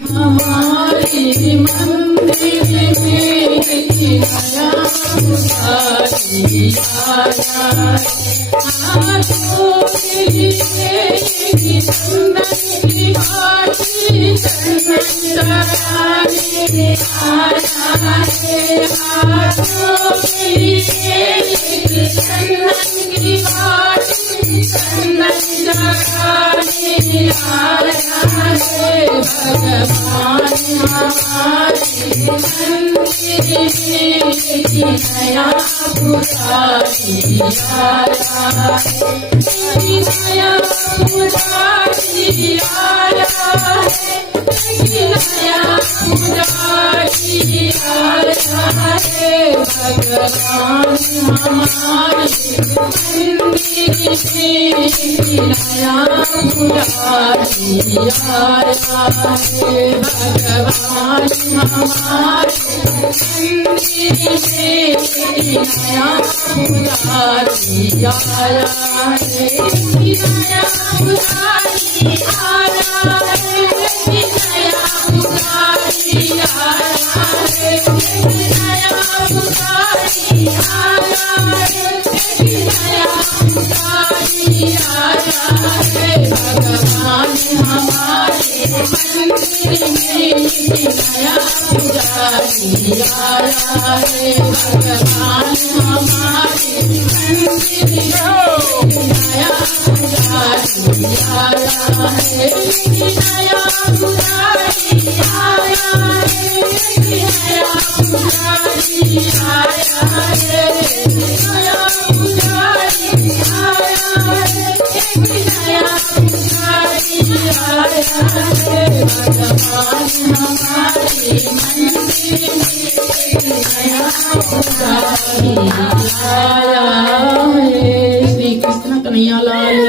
हमारे मंदिर में नया पुजारी आया हाथों के लिए चंदन की घाटी चंदन चढ़ाने आया है हाथों के लिए चंदन की घाटी चंदन चढ़ाने आया है भगवान हमारे मंदिर में नया पुजारी आया है नया पुजारी आया है नया पुजारी आया है भगवान हमारे मंदिर में नया पुजारी आया है भगवान हमारे मंदिर में नया पुजारी आया है नया पुजारी आया है नया पुजारी आया है नया पुजारी आया है नया पुजारी आया है भगवान हमारे मंदिर में नया पुजारी आया है भगवान हमारे मंदिर में नया पुजारी आया है नया पुजारी आया है नया पुजारी आया है नया पुजारी आया है नया पुजारी आया है भगवान हमारे मंदिर में नया पुजारी आया है। श्री कृष्ण कन्हैया लाल